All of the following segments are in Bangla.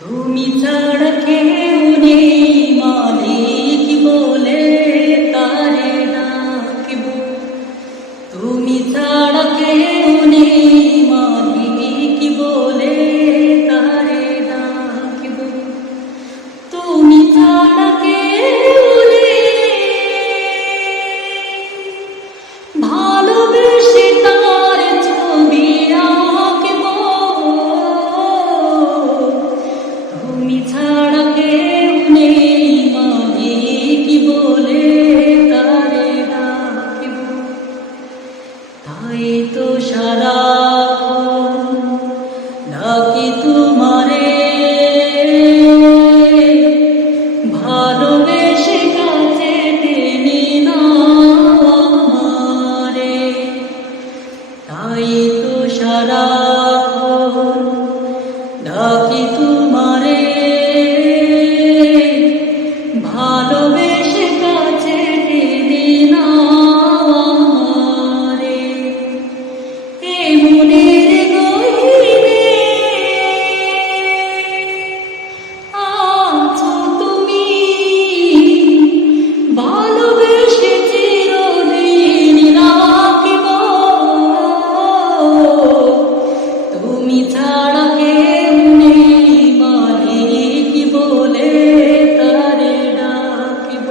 তুমি ছাড়া কেউ নেই মালিক বলে তারে ডাকিব। তুমি ছাড়া কেউ নেই মালিক বলে তারে ডাকিব। তুমি ছাড়া কেউ নেই ভালোবেসে তার ছবি আঁকিব। তুমি ছাড়া কেউ নেই মালিক বলে তারে ডাকিব। তাই তো সারাক্ষণ ডাকি তোমারে, ভালোবেসে কাছে টেনে নাও আমারে। তাই তো সারাক্ষণ ডাকি তোমারে, ভালোবেসে কাছে টেনে নাও আমারে। এ মনের গহীনে আছো তুমি, ভালোবেসে চিরদিন রাখিব। তুমি ছাড়া কেউ নেই মালিক বলে তারে ডাকিব।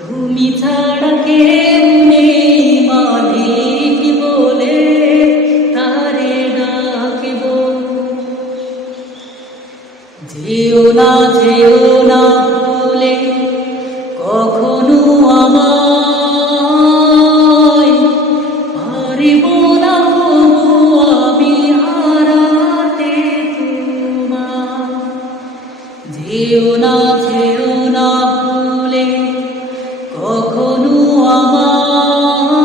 তুমি ছাড়া কেউ নেই মালিক বলে তারে ডাকিব। যেও না ভুলে কখনো আমায়, পারিব না তবু আমি হারাতে তোমায়। যেও না ভুলে কখনো আমায়,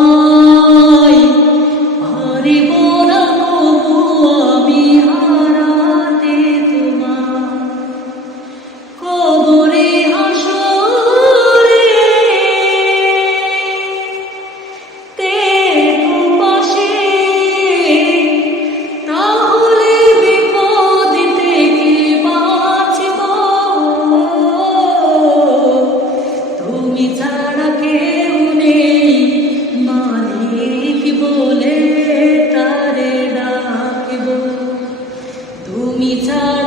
পারিব না তবু আমি হারাতে তোমায়। কবরে হাসরে থেকো পাশে, তাহলে বিপদ থেকে বাঁচব। তুমি ছাড়া কেউ নেই মালিক বলে তারে ডাকিব। তুমি ছাড়া